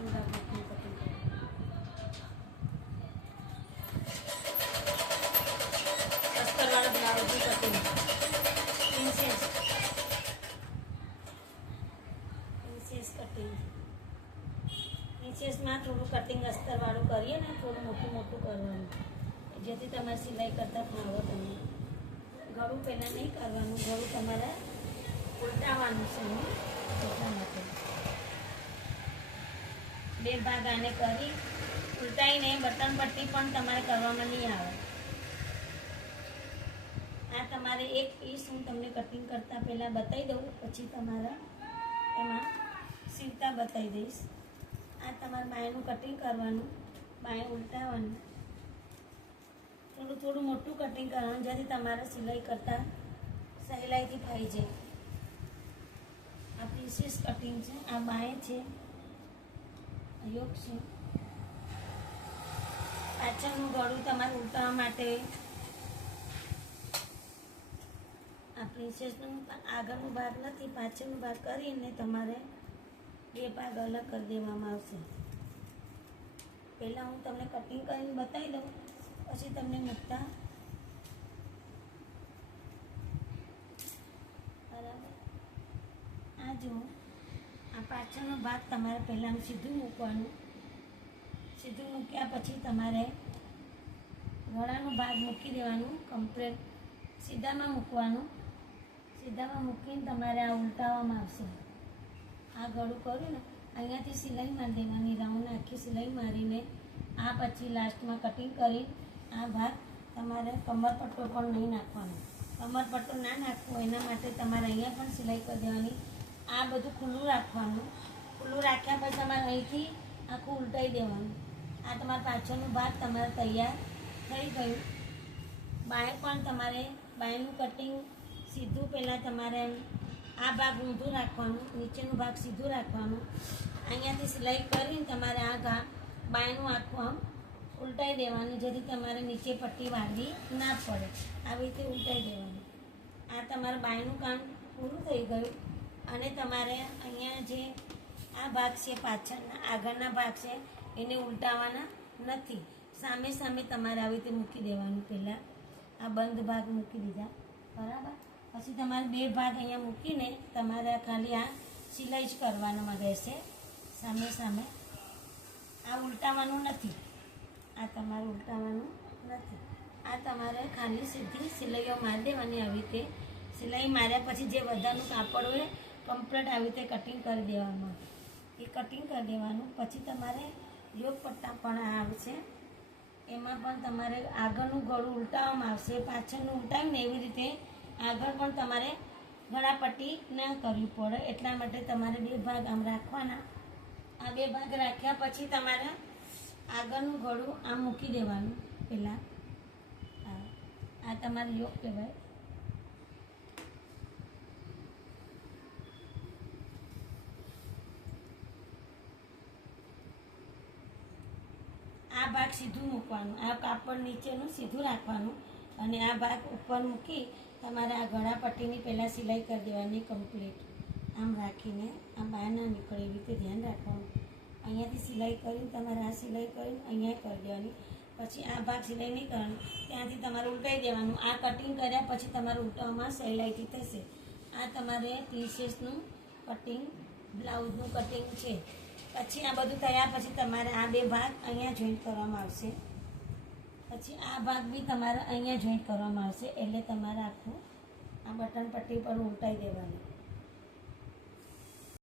પાછળનો ભાગ મૂકીને કટિંગ કરવાનું. અસ્તરવાળા બ્લાઉઝનું કટિંગ પ્રિન્સેસ કટિંગ. પ્રિન્સેસમાં થોડું કટિંગ અસ્તરવાળું કરીએ ને, થોડું મોટું મોટું કરવાનું, જેથી તમારે સિલાઈ કરતાં ફાવો તમને. ગળું પહેલાં નહીં કરવાનું, ગળું તમારે ઉલટાવવાનું છે એટલા માટે. બે ભાગ આને કરી ઉલટાઈને બટન પટ્ટી પણ તમારે કરવામાં નહીં આવે. આ તમારે એક પીસ હું તમને કટિંગ કરતાં પહેલાં બતાવી દઉં, પછી તમારે એમાં સીવતા બતાવી દઈશ. આ તમારે બાયનું કટિંગ કરવાનું, બાય ઉલટાવવાનું, થોડું થોડું મોટું કટિંગ કરવાનું, જેથી તમારે સિલાઈ કરતાં સહેલાઈથી થઈ જાય. આ પ્રિન્સેસ કટિંગ છે, આ બાય છે, યોગ છે. પાછળનું ગળું તમારે ઉલટાવવા માટે આ પ્રિન્સેસનું આગળનો ભાગ નથી, પાછળનો ભાગ કરીને તમારે બે ભાગ અલગ કરી દેવામાં આવશે. પહેલાં હું તમને કટિંગ કરીને બતાવી દઉં, પછી તમને મૂકતા બરાબર. આ જો આ પાછળનો ભાગ તમારે પહેલાં સીધું મૂકવાનું. સીધું મૂક્યા પછી તમારે ગળાનો ભાગ મૂકી દેવાનું, કમ્પ્લીટ સીધામાં મૂકવાનું. સીધામાં મૂકીને તમારે આ ઉલટાવવામાં આવશે. આ ગળું કર્યું ને, અહીંયાથી સિલાઈ મારી દેવાની, રાઉન્ડ આખી સિલાઈ મારીને આ પછી લાસ્ટમાં કટિંગ કરી આ ભાગ તમારે કમરપટ્ટો પણ નહીં નાખવાનો. કમરપટ્ટો ના નાખવો એના માટે તમારે અહીંયા પણ સિલાઈ કરી દેવાની. આ બધું ખુલ્લું રાખવાનું. ખુલ્લું રાખ્યા પછી તમારે અહીંથી આખું ઉલટાઈ દેવાનું. આ તમારા પાછળનો ભાગ તમારે તૈયાર થઈ ગયું. બાય પણ તમારે બાયનું કટિંગ સીધું પહેલાં તમારે આ ભાગ ઊંધું રાખવાનું, નીચેનો ભાગ સીધું રાખવાનું. અહીંયાથી સિલાઈ કરીને તમારે આ બાયનું આખું આમ ઉલટાઈ દેવાનું, જેથી તમારે નીચે પટ્ટી વાળવી ના પડે. આવી રીતે ઉલટાઈ દેવાનું. આ તમારે બાયનું કામ પૂરું થઈ ગયું. અને તમારે અહીંયા જે આ ભાગ છે, પાછળના આગળના ભાગ છે, એને ઉલટાવવાના નથી. સામે સામે તમારે આવી રીતે મૂકી દેવાનું. પહેલાં આ બંધ ભાગ મૂકી દીધા બરાબર. પછી તમારે બે ભાગ અહીંયા મૂકીને તમારે ખાલી આ સિલાઈ જ કરવાના રહેશે સામે સામે. આ ઉલટાવવાનું નથી, આ તમારે ઉલટાવવાનું નથી. આ તમારે ખાલી સીધી સિલાઈઓ મારી દેવાની. આવી રીતે સિલાઈ માર્યા પછી જે વધારાનું કાપડ હોય કમ્પ્લીટ આવી રીતે કટિંગ કરી દેવાનું. એ કટિંગ કરી દેવાનું. પછી તમારે યોગ પટ્ટા પણ આવશે, એમાં પણ તમારે આગળનું ગળું ઉલટાવવામાં આવશે. પાછળનું ઉલટાવીને એવી રીતે આગળ પણ તમારે ગળાપટ્ટી ના કરવી પડે. એટલા માટે તમારે બે ભાગ આમ રાખવાના. આ બે ભાગ રાખ્યા પછી તમારે આગળનું ગળું આમ મૂકી દેવાનું. પહેલાં આ તમારે યોગ કહેવાય. આ ભાગ સીધું મૂકવાનું, આ કાપડ નીચેનું સીધું રાખવાનું, અને આ ભાગ ઉપર મૂકી તમારે આ ગળાપટ્ટીની પહેલાં સિલાઈ કરી દેવાની કમ્પ્લીટ. આમ રાખીને આ બહાર ના નીકળે એવી રીતે ધ્યાન રાખવાનું. અહીંયાથી સિલાઈ કરીને તમારે આ સિલાઈ કરીને અહીંયા કરી દેવાની. પછી આ ભાગ સિલાઈ નહીં કરવાનું, ત્યાંથી તમારે ઉલટાઈ દેવાનું. આ કટિંગ કર્યા પછી તમારે ઉલટાવવામાં સહેલાઈથી થશે. આ તમારે પ્રિન્સેસનું કટિંગ, બ્લાઉઝનું કટિંગ છે. પછી આ બધું થયા પછી તમારે આ બે ભાગ અહીંયા જોઈન્ટ કરવામાં આવશે. પછી આ ભાગ બી તમારે અહીંયા જોઈન્ટ કરવામાં આવશે. એટલે તમારે આખું આ બટન પટ્ટી પર ઉલટાઈ દેવાની.